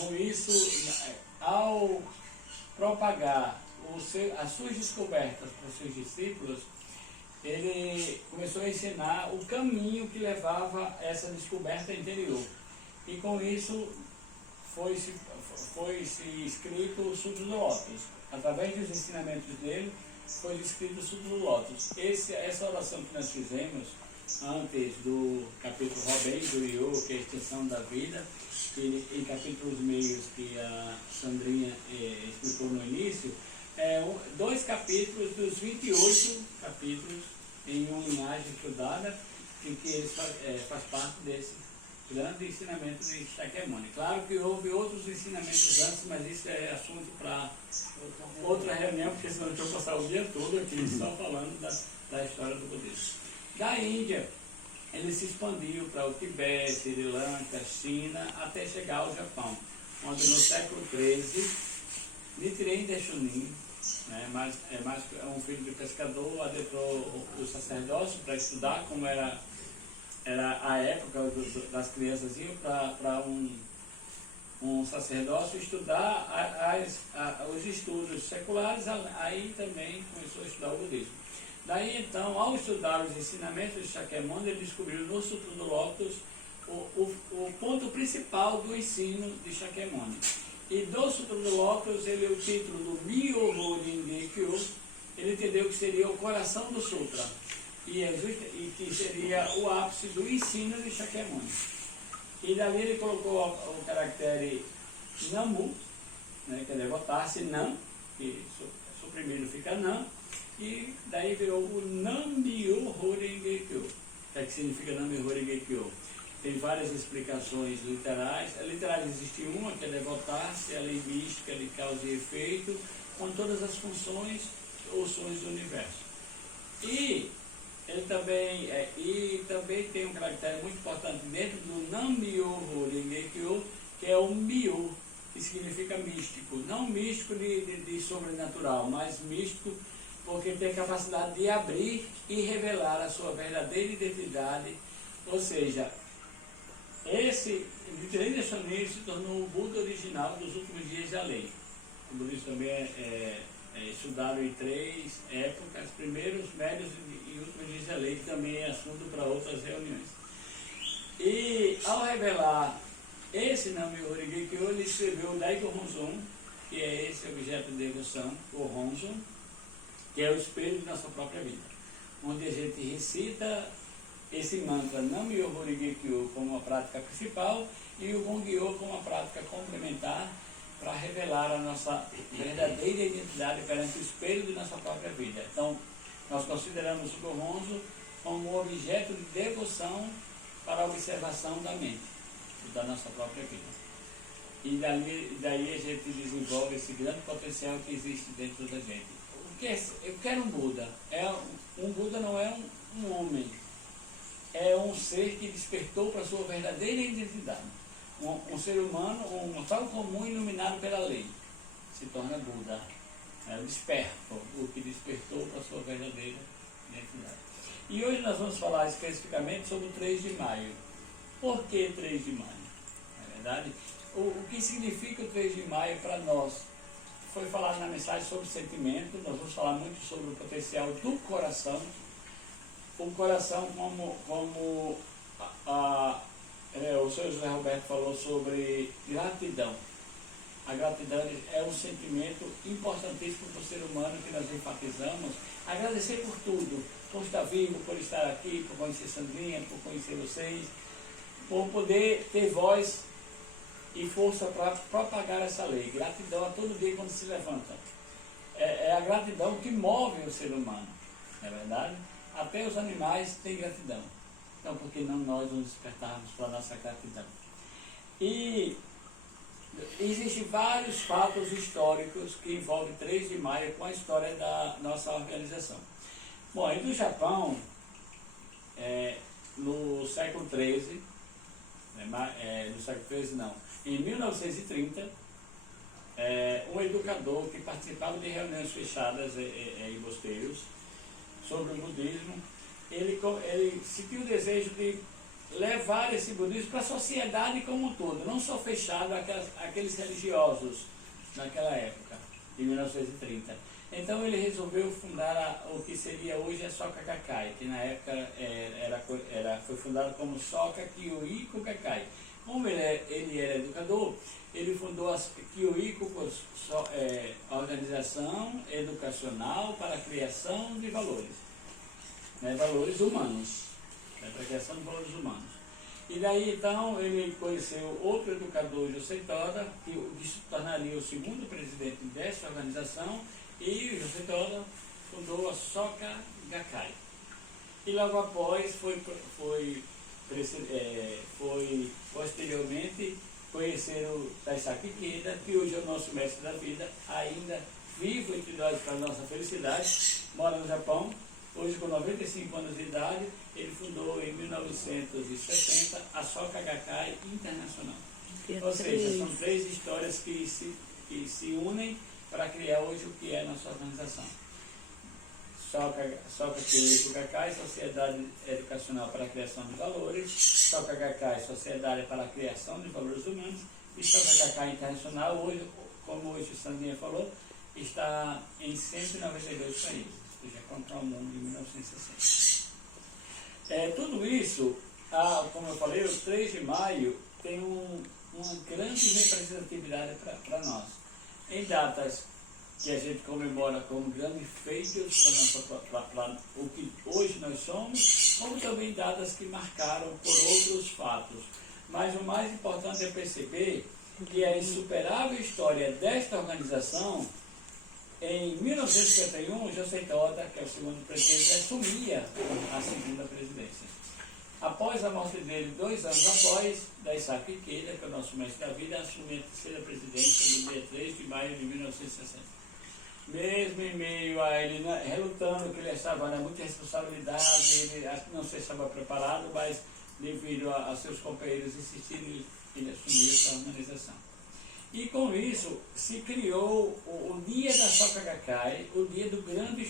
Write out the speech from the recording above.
Com isso, ao propagar as suas descobertas para os seus discípulos, ele começou a ensinar o caminho que levava a essa descoberta interior. E com isso foi-se escrito o Sutra do Lótus. Através dos ensinamentos dele, foi escrito o Sutra do Lótus. Essa oração que nós fizemos antes do capítulo Robei do Yo, que é a extensão da vida, em capítulos meios que a Sandrinha explicou no início, 2 capítulos dos 28 capítulos em uma linhagem estudada, em que eles faz parte desse grande ensinamento de Shakyamuni. Claro que houve outros ensinamentos antes, mas isso é assunto para outra reunião, porque senão eu vou passar o dia todo aqui só falando da história do budismo. Da Índia, ele se expandiu para o Tibete, Sri Lanka, China, até chegar ao Japão, onde no século XIII, Nichiren Daishonin, um filho de pescador, adentrou o sacerdócio para estudar, como era a época das crianças iam para um sacerdócio estudar os estudos seculares, aí também começou a estudar o budismo. Daí então, ao estudar os ensinamentos de Shakyamuni, ele descobriu no Sutra do Lótus o ponto principal do ensino de Shakyamuni. E do Sutra do Lótus, o título do Myoho Renge-kyo, ele entendeu que seria o coração do Sutra, e que seria o ápice do ensino de Shakyamuni. E dali ele colocou o caractere Namu, que é devotar-se, Nam, que suprimido fica Nam, e daí virou o Nam-myoho Renge-kyo. O que significa Nam-myoho Renge-kyo? Tem várias explicações literais. A literais existe uma, que é devotar-se, a lei mística de causa e efeito, com todas as funções ou sons do universo. E ele também tem um caractere muito importante dentro do Nam-myoho Renge-kyo, que é o Myo, que significa místico. Não místico de sobrenatural, mas místico porque tem a capacidade de abrir e revelar a sua verdadeira identidade. Ou seja, esse Nichiren Daishonin se tornou o Buda original dos últimos dias da lei. O budismo também é estudado em 3 épocas, primeiros, médios e últimos dias da lei, que também é assunto para outras reuniões. E ao revelar esse Nam-myoho Renge-kyo, ele escreveu o Daigo Honzon, que é esse objeto de devoção, o Honzon, que é o espelho de nossa própria vida, onde a gente recita esse mantra Nam-myoho Renge-kyo como a prática principal e o Gongyo como a prática complementar para revelar a nossa verdadeira identidade perante o espelho de nossa própria vida. Então, nós consideramos o Gohonzo como um objeto de devoção para a observação da mente, da nossa própria vida. E daí a gente desenvolve esse grande potencial que existe dentro da gente. Eu quero um Buda. Um Buda não é um homem. É um ser que despertou para a sua verdadeira identidade. Um ser humano, um mortal comum iluminado pela lei, se torna Buda. É o desperto, o que despertou para a sua verdadeira identidade. E hoje nós vamos falar especificamente sobre o 3 de maio. Por que 3 de maio? Na verdade, o que significa o 3 de maio para nós? Foi falado na mensagem sobre sentimento. Nós vamos falar muito sobre o potencial do coração. O coração como o Sr. José Roberto falou sobre gratidão. A gratidão é um sentimento importantíssimo para o ser humano que nós enfatizamos. Agradecer por tudo, por estar vivo, por estar aqui, por conhecer Sandrinha, por conhecer vocês, por poder ter voz e força para propagar essa lei. Gratidão a todo dia quando se levanta. É a gratidão que move o ser humano, não é verdade? Até os animais têm gratidão. Então, por que não nós nos despertarmos para a nossa gratidão? E existem vários fatos históricos que envolvem 3 de maio com a história da nossa organização. Bom, e do Japão, no século XIII, no século XIII não, em 1930, um educador que participava de reuniões fechadas em mosteiros sobre o budismo, ele sentiu o desejo de levar esse budismo para a sociedade como um todo, não só fechado àqueles religiosos naquela época, de 1930. Então ele resolveu fundar o que seria hoje a Soka Gakkai, que na época foi fundado como Soka Kyoiku Gakkai. Como ele era educador, ele fundou a Kyoiku, organização educacional para a criação de valores, né, valores humanos, né, para a criação de valores humanos. E daí então ele conheceu outro educador, Josei Toda, que se tornaria o segundo presidente dessa organização, e o Josei Toda fundou a Soka Gakkai. E logo após foi posteriormente conhecer o Taisaki Ikeda, que hoje é o nosso mestre da vida, ainda vivo entre nós para a nossa felicidade, mora no Japão. Hoje, com 95 anos de idade, ele fundou em 1960 a Soka Gakkai Internacional. Ou seja, são 3 histórias que se unem para criar hoje o que é a nossa organização. Soka Kyoiku Gakkai, Sociedade Educacional para a Criação de Valores, Soka Gakkai, Sociedade para a Criação de Valores Humanos, e Soka Gakkai Internacional, hoje, como hoje o Sandrinha falou, está em 192 países, já contra o mundo em 1960. Tudo isso, como eu falei, o 3 de maio tem uma grande representatividade para nós. Em datas que a gente comemora como grandes feitos para o que hoje nós somos, como também datas que marcaram por outros fatos. Mas o mais importante é perceber que a insuperável história desta organização, em 1951, Josei Toda, que é o segundo presidente, assumia a segunda presidência. Após a morte dele, 2 anos após, Taisaki Ikeda, que é o nosso mestre da vida, assumiu a terceira presidência no dia 3 de maio de 1960. Mesmo em meio a ele relutando que ele estava muita responsabilidade, ele não se estava preparado, mas devido a seus companheiros insistirem, ele assumiu essa organização. E com isso se criou o dia da Soka Gakkai, o dia do grande